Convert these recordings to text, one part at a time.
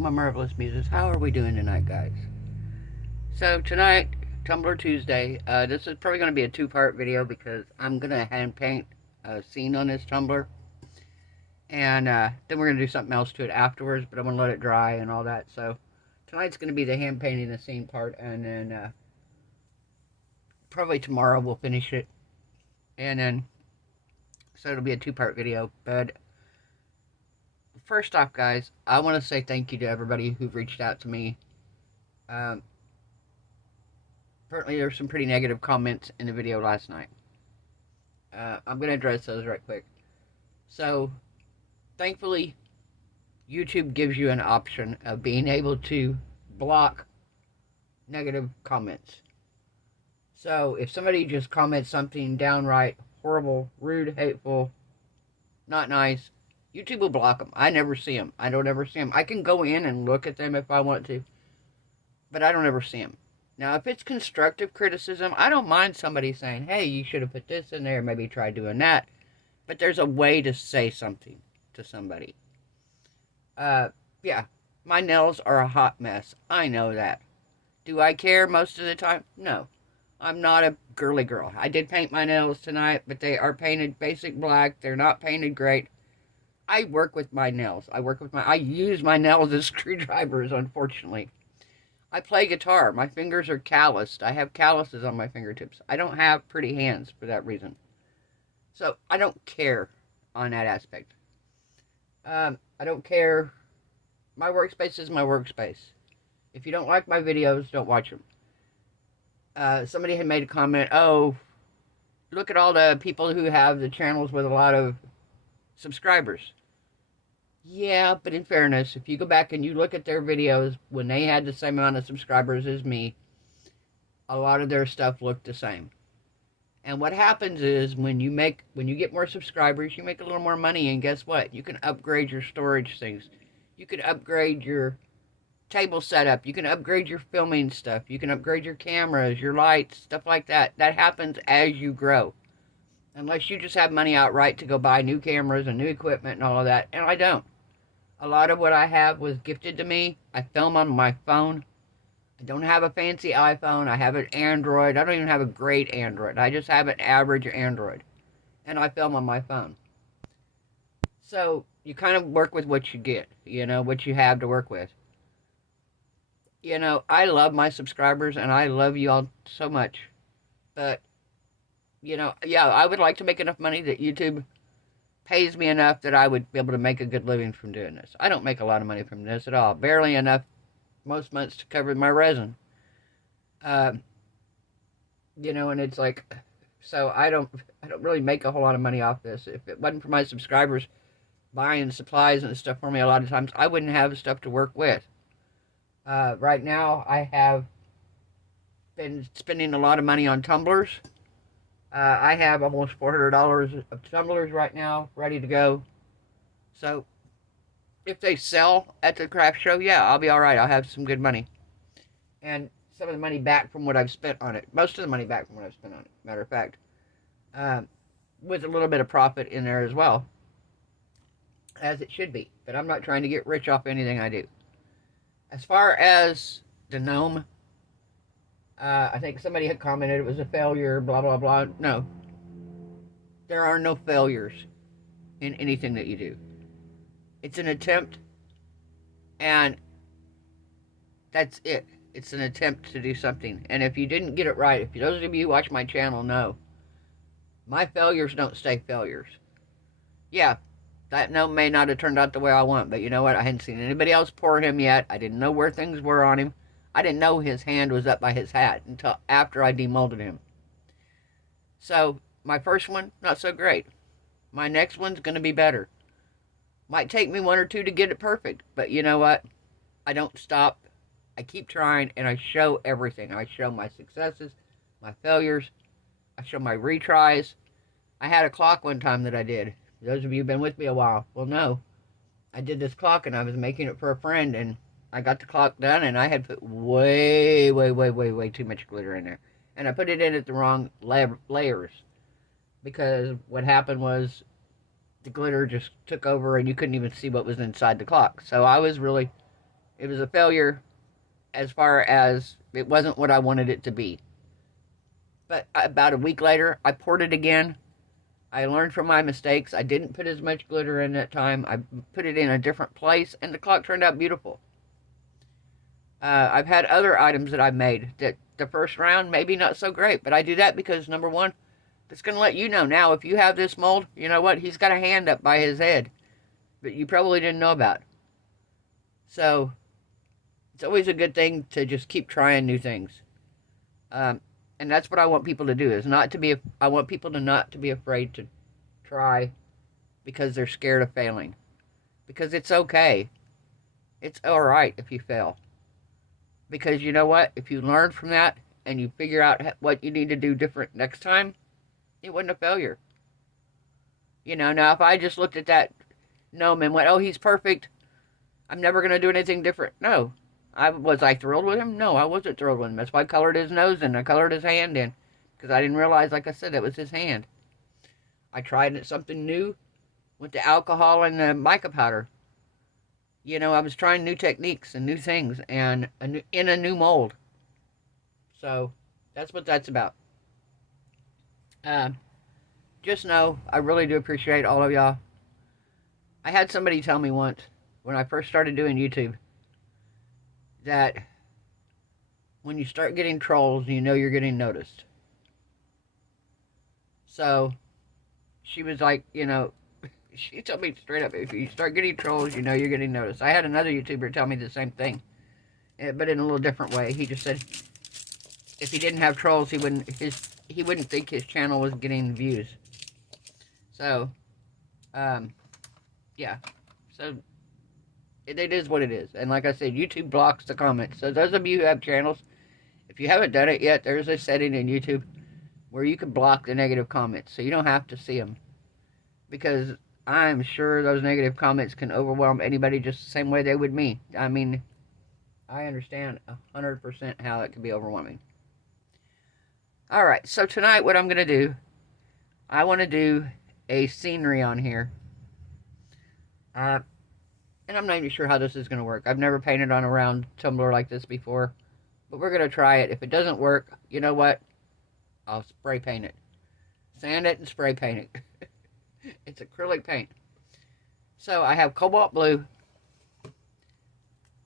my marvelous muses. How are we doing tonight, guys? So tonight, Tumbler Tuesday. This is probably going to be a two-part video because I'm going to hand paint a scene on this tumbler. And then we're going to do something else to it afterwards, but I'm going to let it dry and all that. So tonight's going to be the hand painting the scene part, and then probably tomorrow we'll finish it. And then, so it'll be a two-part video, but first off, guys, I want to say thank you to everybody who've reached out to me. Apparently, there's some pretty negative comments in the video last night. I'm going to address those right quick. So, thankfully, YouTube gives you an option of being able to block negative comments. So, if somebody just comments something downright horrible, rude, hateful, not nice, YouTube will block them. I never see them. I don't ever see them. I can go in and look at them if I want to, but I don't ever see them. Now, if it's constructive criticism, I don't mind somebody saying, hey, you should have put this in there, maybe try doing that. But there's a way to say something to somebody. Yeah, my nails are a hot mess. I know that. Do I care most of the time? No. I'm not a girly girl. I did paint my nails tonight, but they are painted basic black. They're not painted great. I work with my nails. I use my nails as screwdrivers, unfortunately. I play guitar. My fingers are calloused. I have calluses on my fingertips. I don't have pretty hands for that reason. So, I don't care on that aspect. I don't care. My workspace is my workspace. If you don't like my videos, don't watch them. Somebody had made a comment, oh, look at all the people who have the channels with a lot of subscribers. Yeah, but in fairness, if you go back and you look at their videos when they had the same amount of subscribers as me, a lot of their stuff looked the same. And what happens is when you get more subscribers, you make a little more money, and guess what? You can upgrade your storage things. You can upgrade your table setup. You can upgrade your filming stuff. You can upgrade your cameras, your lights, stuff like that. That happens as you grow. Unless you just have money outright to go buy new cameras and new equipment and all of that. And I don't. A lot of what I have was gifted to me. I film on my phone. I don't have a fancy iPhone. I have an Android. I don't even have a great Android. I just have an average Android. And I film on my phone. So, you kind of work with what you get. You know, what you have to work with. You know, I love my subscribers and I love you all so much. But, you know, yeah, I would like to make enough money that YouTube pays me enough that I would be able to make a good living from doing this. I don't make a lot of money from this at all. Barely enough most months to cover my resin. You know, and it's like, so I don't really make a whole lot of money off this. If it wasn't for my subscribers buying supplies and stuff for me a lot of times, I wouldn't have stuff to work with. Right now, I have been spending a lot of money on tumblers. I have almost $400 of tumblers right now, ready to go. So, if they sell at the craft show, yeah, I'll be alright. I'll have some good money. And some of the money back from what I've spent on it. Most of the money back from what I've spent on it, matter of fact. With a little bit of profit in there as well. As it should be. But I'm not trying to get rich off anything I do. As far as the gnome, I think somebody had commented it was a failure, blah, blah, blah. No. There are no failures in anything that you do. It's an attempt, and that's it. It's an attempt to do something. And if you didn't get it right, if those of you who watch my channel know, my failures don't stay failures. Yeah, that gnome may not have turned out the way I want, but you know what? I hadn't seen anybody else pour him yet. I didn't know where things were on him. I didn't know his hand was up by his hat until after I demolded him. So, my first one, not so great. My next one's going to be better. Might take me one or two to get it perfect, but you know what? I don't stop. I keep trying, and I show everything. I show my successes, my failures. I show my retries. I had a clock one time that I did. Those of you who've been with me a while will know. I did this clock, and I was making it for a friend, and I got the clock done, and I had put way too much glitter in there. And I put it in at the wrong layers. Because what happened was the glitter just took over and you couldn't even see what was inside the clock. So I was really It was a failure as far as it wasn't what I wanted it to be. But about a week later, I poured it again. I learned from my mistakes. I didn't put as much glitter in that time. I put it in a different place, and the clock turned out beautiful. I've had other items that I've made that the first round, maybe not so great, but I do that because, number one, it's going to let you know now, if you have this mold, you know what? He's got a hand up by his head that you probably didn't know about. So, it's always a good thing to just keep trying new things. And that's what I want people to do, is not to be, I want people to not to be afraid to try because they're scared of failing. Because it's okay. It's alright if you fail. Because you know what? If you learn from that and you figure out what you need to do different next time, it wasn't a failure. You know, now if I just looked at that gnome and went, oh, he's perfect, I'm never going to do anything different. No. Was I thrilled with him? No, I wasn't thrilled with him. That's why I colored his nose and I colored his hand in. Because I didn't realize, like I said, it was his hand. I tried something new with the alcohol and the mica powder. You know, I was trying new techniques and new things and in a new mold. So, that's what that's about. Just know, I really do appreciate all of y'all. I had somebody tell me once, when I first started doing YouTube, that when you start getting trolls, you know you're getting noticed. So, she was like, you know, she told me straight up, if you start getting trolls, you know you're getting noticed. I had another YouTuber tell me the same thing, but in a little different way. He just said if he didn't have trolls, he wouldn't think his channel was getting views. So, yeah. So, it is what it is. And like I said, YouTube blocks the comments. So those of you who have channels, if you haven't done it yet, there's a setting in YouTube where you can block the negative comments. So you don't have to see them. Because I'm sure those negative comments can overwhelm anybody just the same way they would me. I mean, I understand 100% how it can be overwhelming. Alright, so tonight what I'm going to do, I want to do a scenery on here. And I'm not even sure how this is going to work. I've never painted on a round tumbler like this before. But we're going to try it. If it doesn't work, you know what? I'll spray paint it. Sand it and spray paint it. It's acrylic paint. So I have cobalt blue.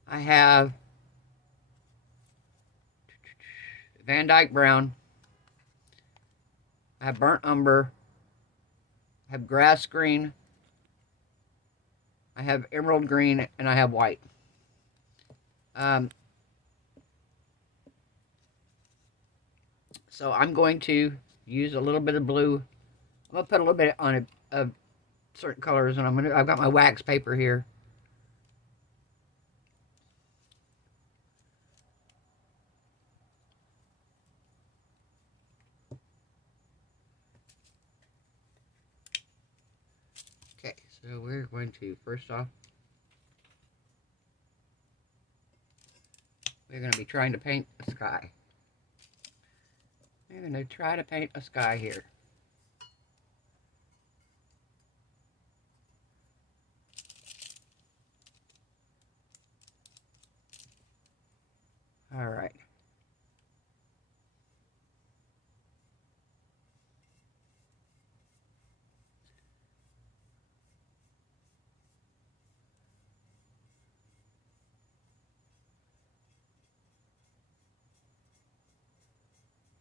I have Van Dyke brown. I have burnt umber. I have grass green. I have emerald green, and I have white. So I'm going to use a little bit of blue. I'm going to put a little bit on of certain colors, and I've got my wax paper here. Okay, so we're going to, first off, we're going to be trying to paint a sky. We're going to try to paint a sky here. All right.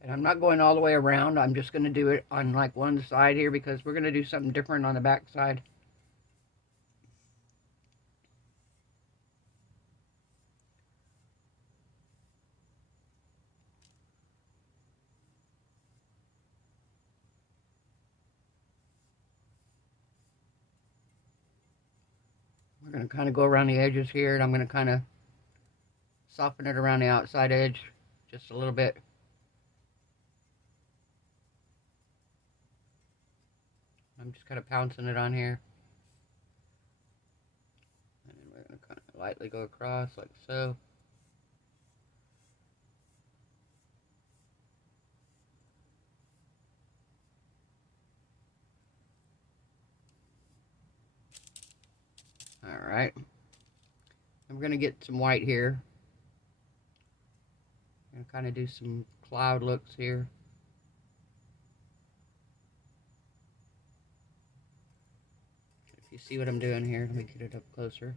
And I'm not going all the way around. I'm just going to do it on like one side here because we're going to do something different on the back side. We're going to kind of go around the edges here, and I'm going to kind of soften it around the outside edge just a little bit. I'm just kind of pouncing it on here. And then we're going to kind of lightly go across like so. Alright. I'm going to get some white here. I'm going to kind of do some cloud looks here. If you see what I'm doing here, let me get it up closer.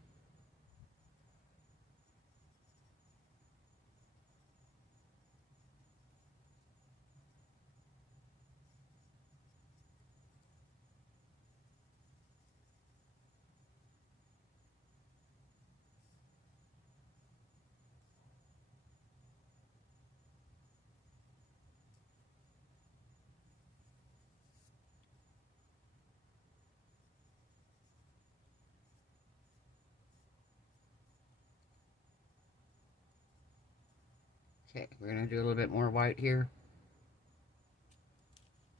Okay, we're going to do a little bit more white here.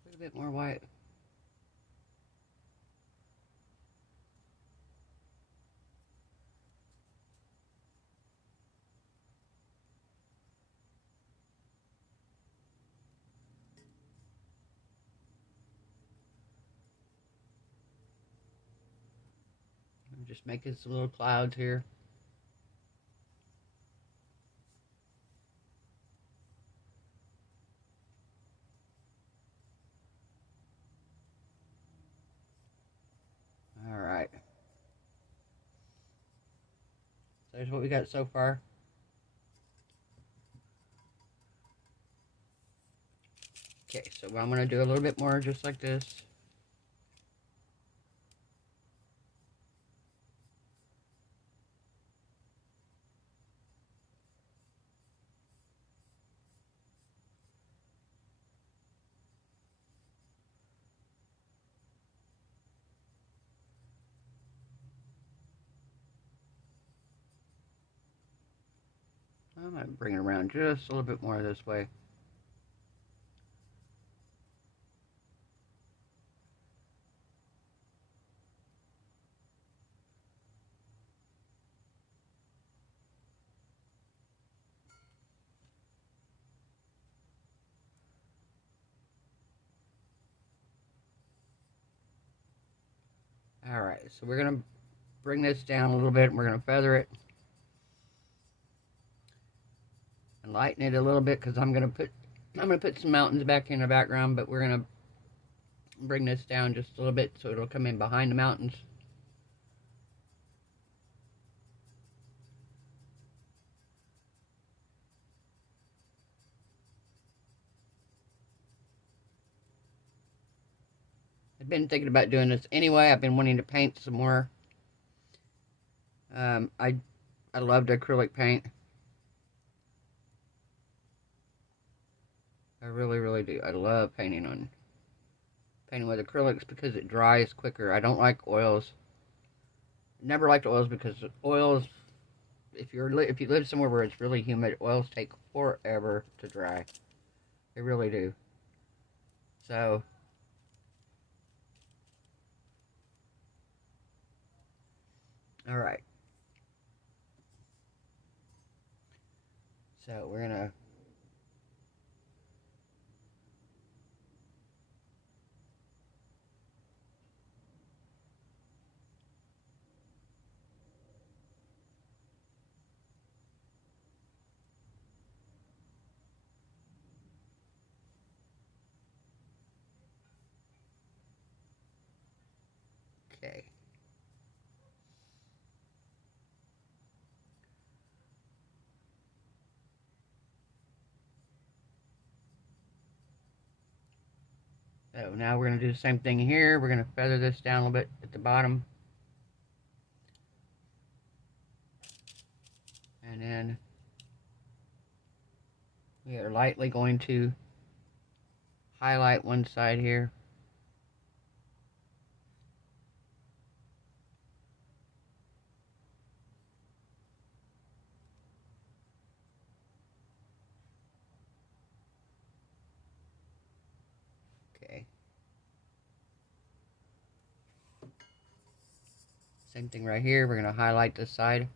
A little bit more white. I'm just making some little clouds here. Alright. So there's what we got so far. Okay, so I'm going to do a little bit more just like this. I might bring it around just a little bit more this way. Alright, so we're going to bring this down a little bit and we're going to feather it. And lighten it a little bit because I'm going to put some mountains back in the background, but we're going to bring this down just a little bit so it'll come in behind the mountains. I've been thinking about doing this anyway. I've been wanting to paint some more. I loved acrylic paint. I really, really do. I love painting with acrylics because it dries quicker. I don't like oils. Never liked oils because oils, if you live somewhere where it's really humid, oils take forever to dry. They really do. So all right. So we're gonna okay. So now we're going to do the same thing here. We're going to feather this down a little bit at the bottom. And then we are lightly going to highlight one side here. Okay. Same thing right here. We're going to highlight this side.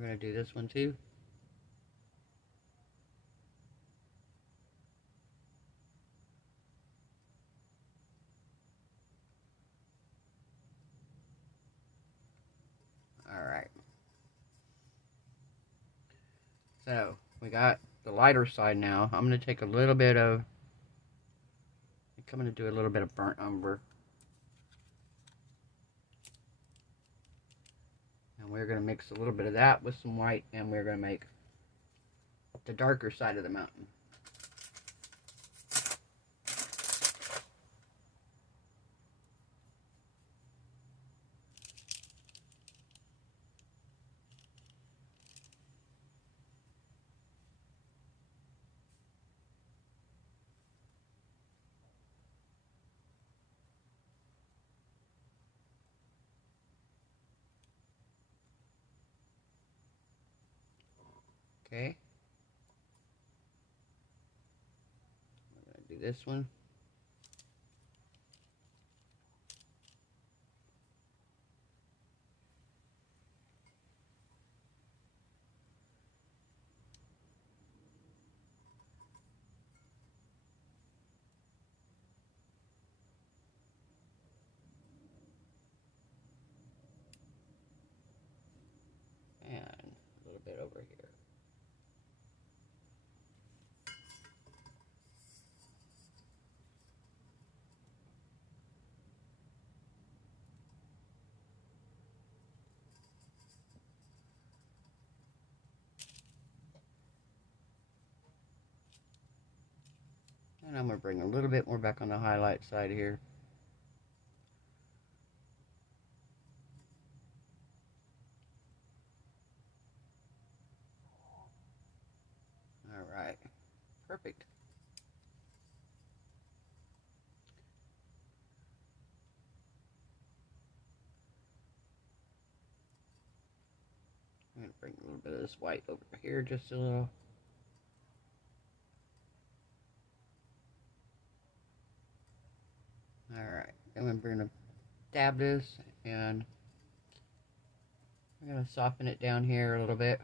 We're going to do this one too. Alright. So, we got the lighter side now. I'm going to take a little bit of, I'm going to do a little bit of burnt umber. And we're going to mix a little bit of that with some white, and we're going to make the darker side of the mountain. Okay. We're going to do this one. And a little bit over here. And I'm going to bring a little bit more back on the highlight side here. Alright, perfect. I'm going to bring a little bit of this white over here, just a little. Alright, then we're going to dab this, and we're going to soften it down here a little bit.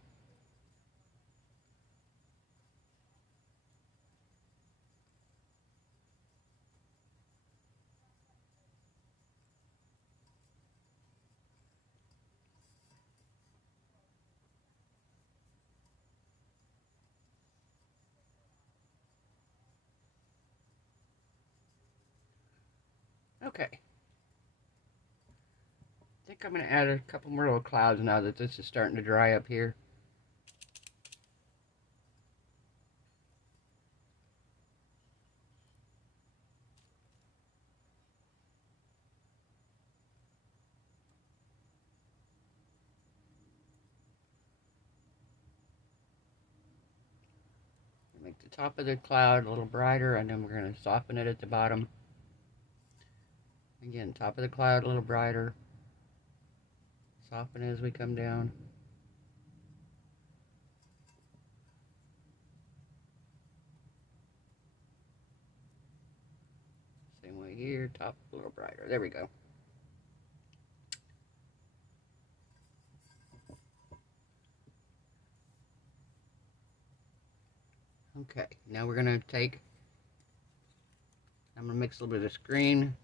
Okay. I think I'm going to add a couple more little clouds now that this is starting to dry up here. Make the top of the cloud a little brighter, and then we're going to soften it at the bottom. Again, top of the cloud a little brighter. Soften it as we come down. Same way here, top a little brighter. There we go. Okay, now we're going to take, I'm going to mix a little bit of this green.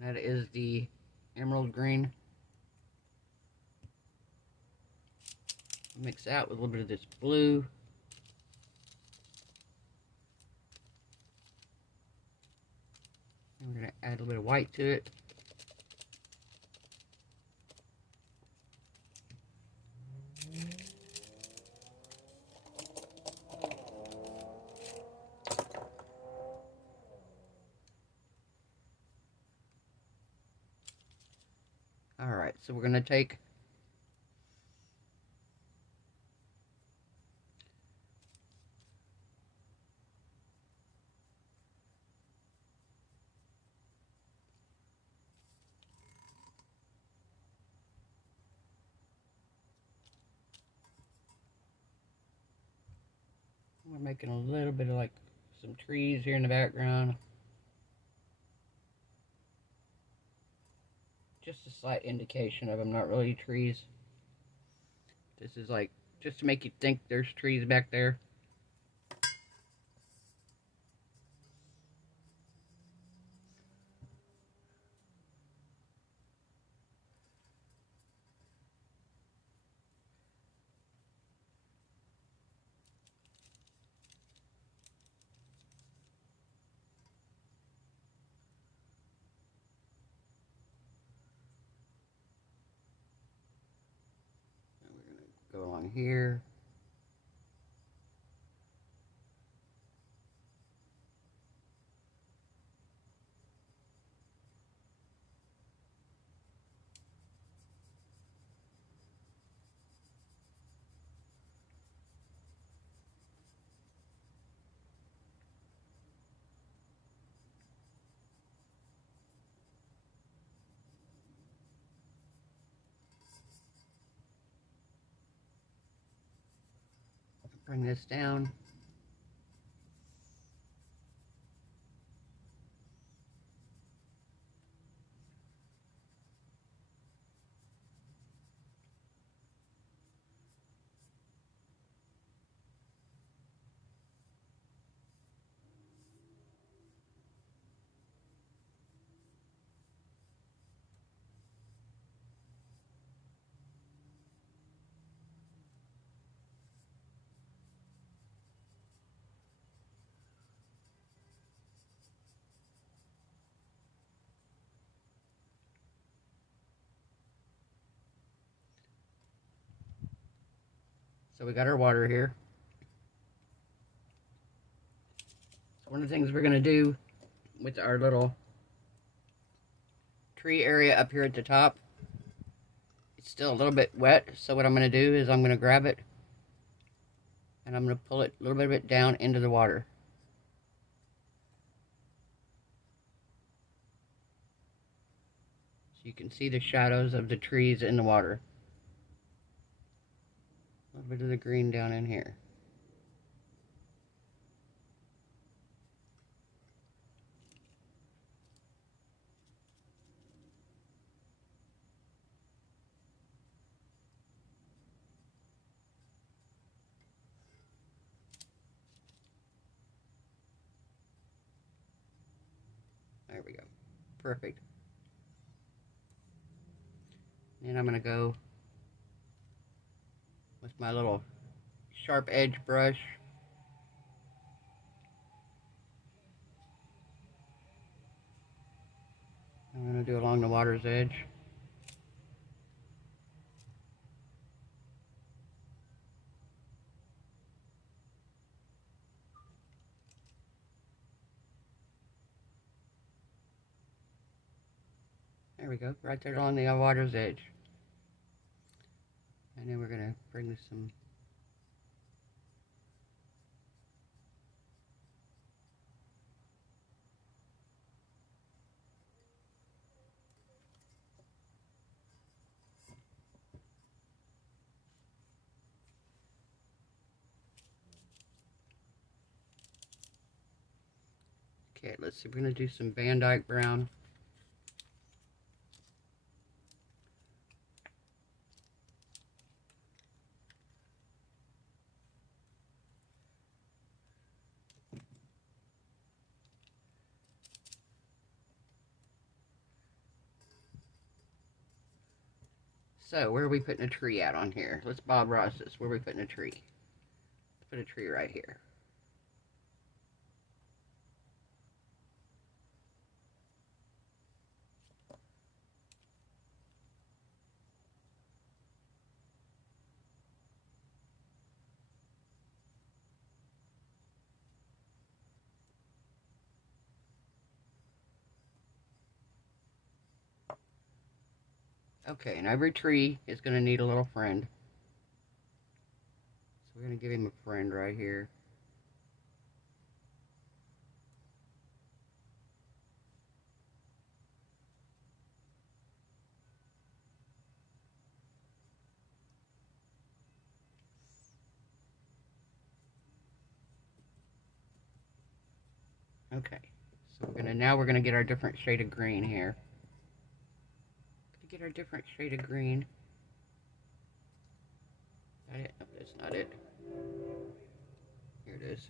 That is the emerald green. Mix that with a little bit of this blue. And we're going to add a little bit of white to it. Alright, so we're going to take we're making a little bit of like some trees here in the background. just a slight indication of them, not really trees. This is like, just to make you think there's trees back there. Go along here. Bring this down. So we got our water here. So one of the things we're going to do with our little tree area up here at the top, it's still a little bit wet, so what I'm going to do is I'm going to grab it and I'm going to pull it a little bit down into the water. So you can see the shadows of the trees in the water. A little bit of the green down in here. There we go. Perfect. And I'm going to go with my little sharp edge brush. I'm going to do along the water's edge. There we go, right there along the water's edge. And then we're going to bring some okay, let's see, we're going to do some Van Dyke brown. So, where are we putting a tree out on here? Let's Bob Ross this. Where are we putting a tree? Let's put a tree right here. Okay, and every tree is going to need a little friend. So we're going to give him a friend right here. Okay, so we're gonna get our different shade of green here. Get our different shade of green. Is that it? No, that's not it. Here it is.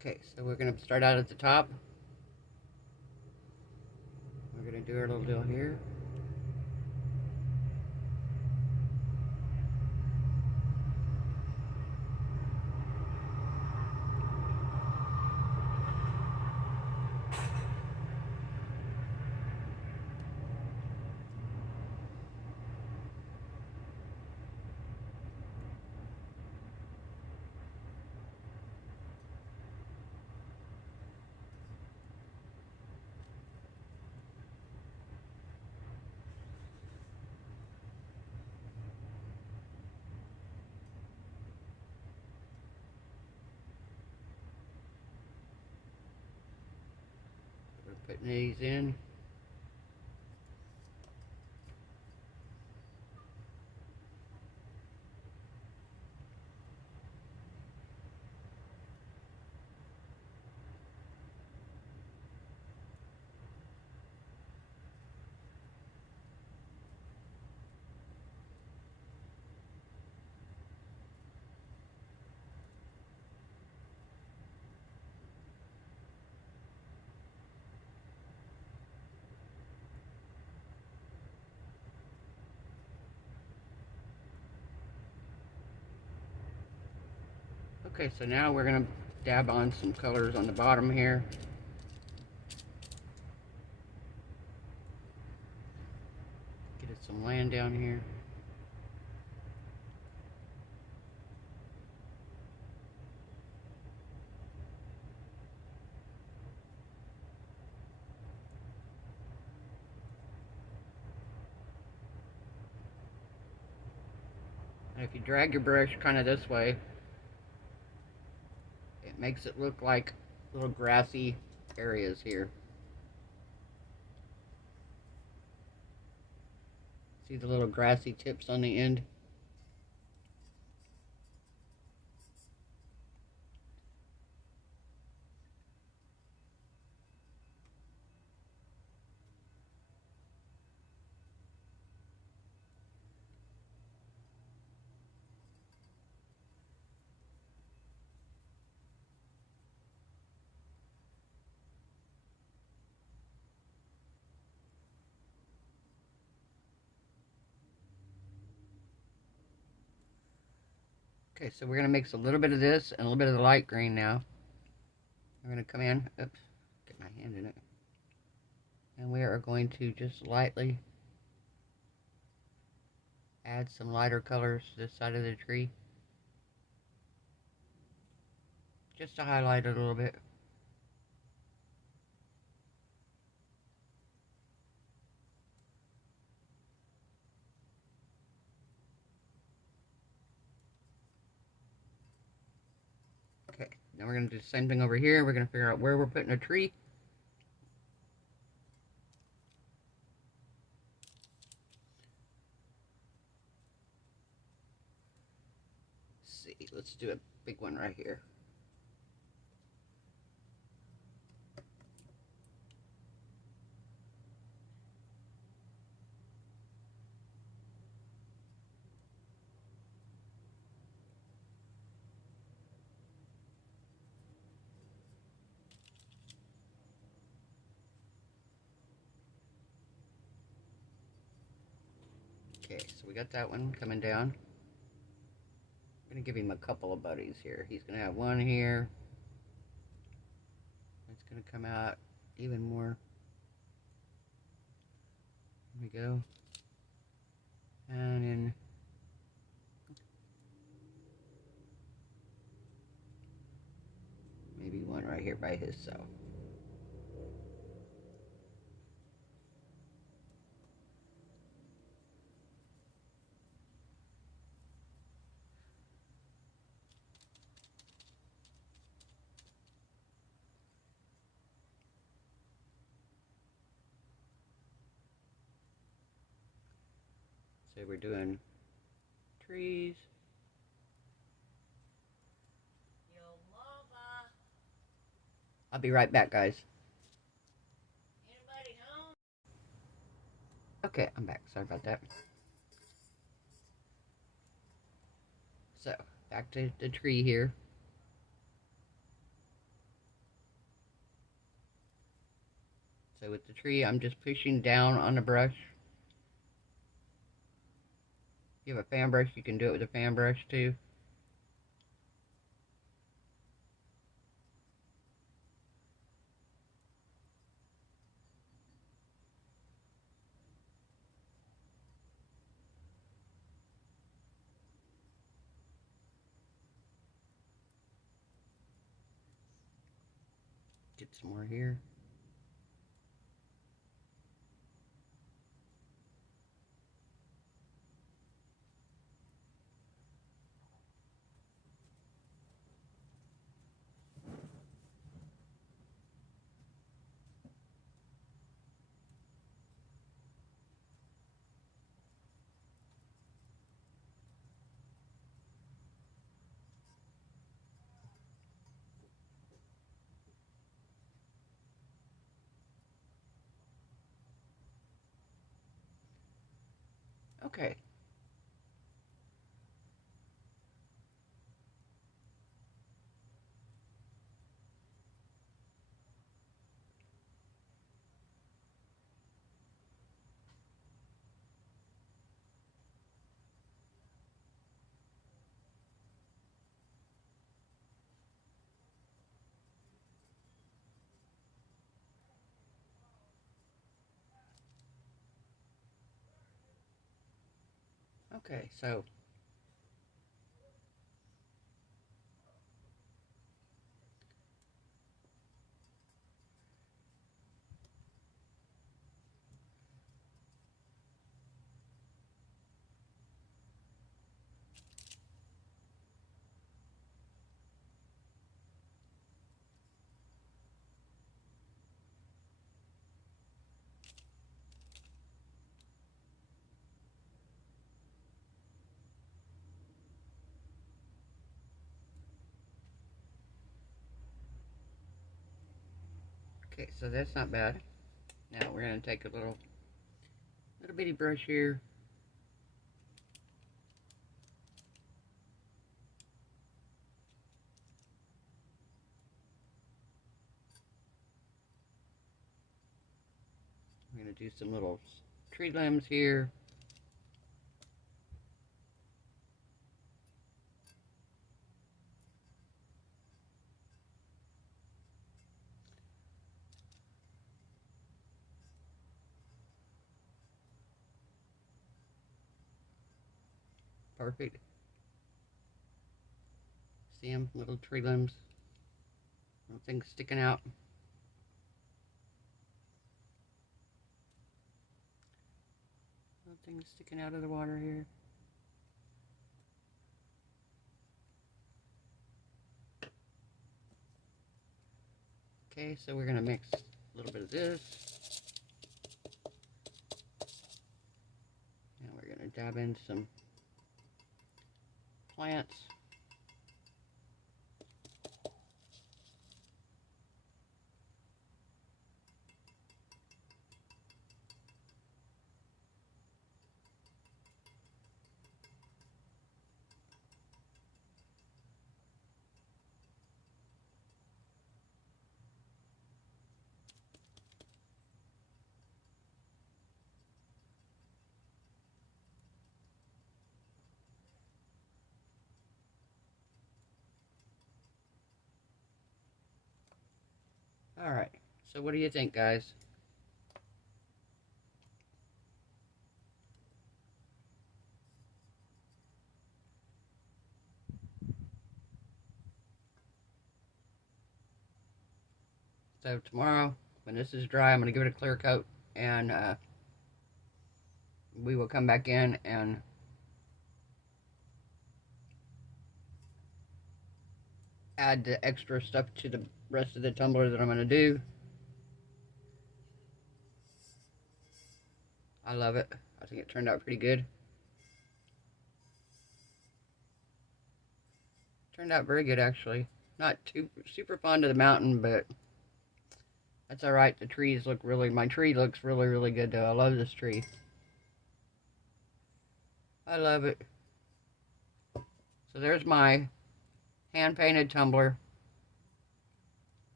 Okay, so we're going to start out at the top. We're going to do our little deal here. We're putting these in. Okay, so now we're going to dab on some colors on the bottom here. Get it some land down here. And if you drag your brush kind of this way, it makes it look like little grassy areas here. See the little grassy tips on the end? Okay, so we're going to mix a little bit of this and a little bit of the light green now. We're going to come in, oops, get my hand in it. And we are going to just lightly add some lighter colors to this side of the tree. Just to highlight it a little bit. Okay, now we're going to do the same thing over here. We're going to figure out where we're putting a tree. Let's see, let's do a big one right here. Okay, so we got that one coming down. I'm going to give him a couple of buddies here. He's going to have one here. It's going to come out even more. There we go. And then maybe one right here by himself. So we're doing trees. Yo, Mama. I'll be right back, guys. Anybody home? Okay, I'm back. Sorry about that. So, back to the tree here. So with the tree, I'm just pushing down on the brush. If you have a fan brush, you can do it with a fan brush too. Get some more here. Okay. Okay, so okay, so that's not bad. Now we're gonna take a little bitty brush here. We're gonna do some little tree limbs here. Perfect. See them, little tree limbs. Little things sticking out. Little things sticking out of the water here. Okay, so we're gonna mix a little bit of this. Now we're gonna dab in some plants. Alright, so what do you think, guys? So tomorrow, when this is dry, I'm going to give it a clear coat, and we will come back in and add the extra stuff to the rest of the tumbler that I'm going to do. I love it. I think it turned out pretty good. Turned out very good, actually. Not too super fond of the mountain, but that's alright. The trees look really, my tree looks really, really good, though. I love this tree. I love it. So there's my hand-painted tumbler.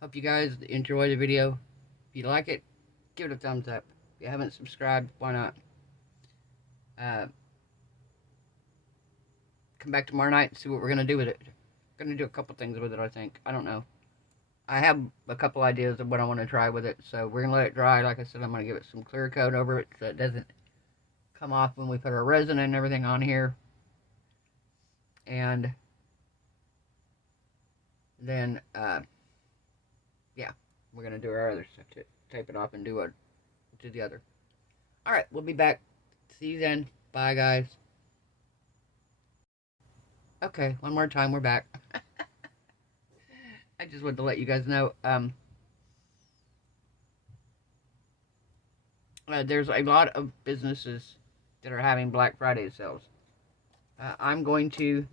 Hope you guys enjoy the video. If you like it, give it a thumbs up. If you haven't subscribed, why not? Come back tomorrow night and see what we're going to do with it. Going to do a couple things with it, I think. I don't know. I have a couple ideas of what I want to try with it. So we're going to let it dry. Like I said, I'm going to give it some clear coat over it so it doesn't come off when we put our resin and everything on here. And then, yeah, we're going to do our other stuff to tape it off and do the other. Alright, we'll be back. See you then. Bye, guys. Okay, one more time, we're back. I just wanted to let you guys know, there's a lot of businesses that are having Black Friday sales. I'm going to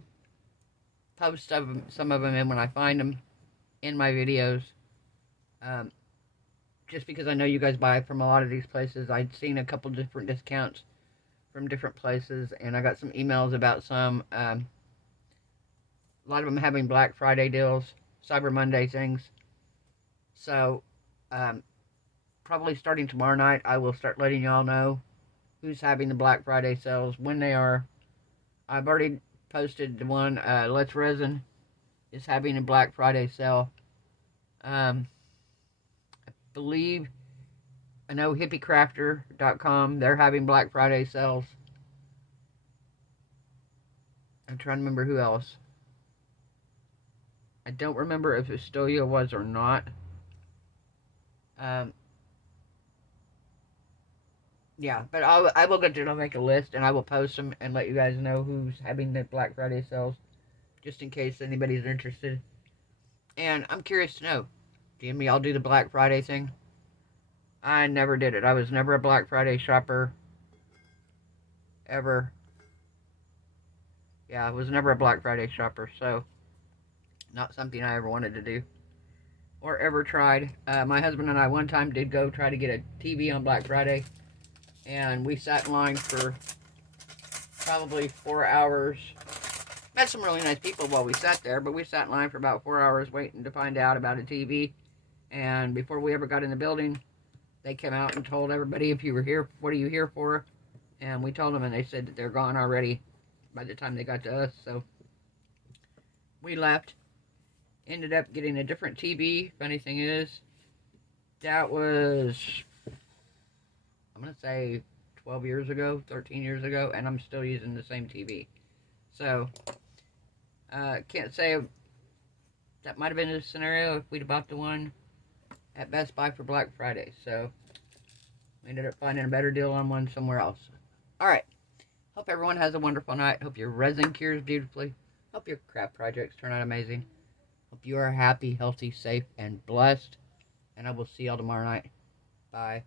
post some of them in when I find them in my videos. Just because I know you guys buy from a lot of these places. I'd seen a couple different discounts from different places, and I got some emails about some. A lot of them having Black Friday deals, Cyber Monday things. So, probably starting tomorrow night, I will start letting y'all know who's having the Black Friday sales, when they are. I've already posted the one, Let's Resin is having a Black Friday sale. I believe, I know HippieCrafter.com, they're having Black Friday sales. I'm trying to remember who else. I don't remember if Estonia was or not. Yeah, but I will get to make a list, and I will post them and let you guys know who's having the Black Friday sales, just in case anybody's interested. And I'm curious to know, do y'all do the Black Friday thing? I never did it. I was never a Black Friday shopper. Ever. Yeah, I was never a Black Friday shopper, so not something I ever wanted to do or ever tried. My husband and I one time did go try to get a TV on Black Friday, and we sat in line for probably 4 hours. Met some really nice people while we sat there, but we sat in line for about 4 hours waiting to find out about a TV. And before we ever got in the building, they came out and told everybody, if you were here, what are you here for? And we told them, and they said that they're gone already by the time they got to us. So we left. Ended up getting a different TV. Funny thing is, that was, I'm going to say 12 years ago, 13 years ago, and I'm still using the same TV. So, can't say that might have been a scenario if we'd have bought the one at Best Buy for Black Friday. So, we ended up finding a better deal on one somewhere else. Alright, hope everyone has a wonderful night. Hope your resin cures beautifully. Hope your craft projects turn out amazing. Hope you are happy, healthy, safe, and blessed. And I will see y'all tomorrow night. Bye.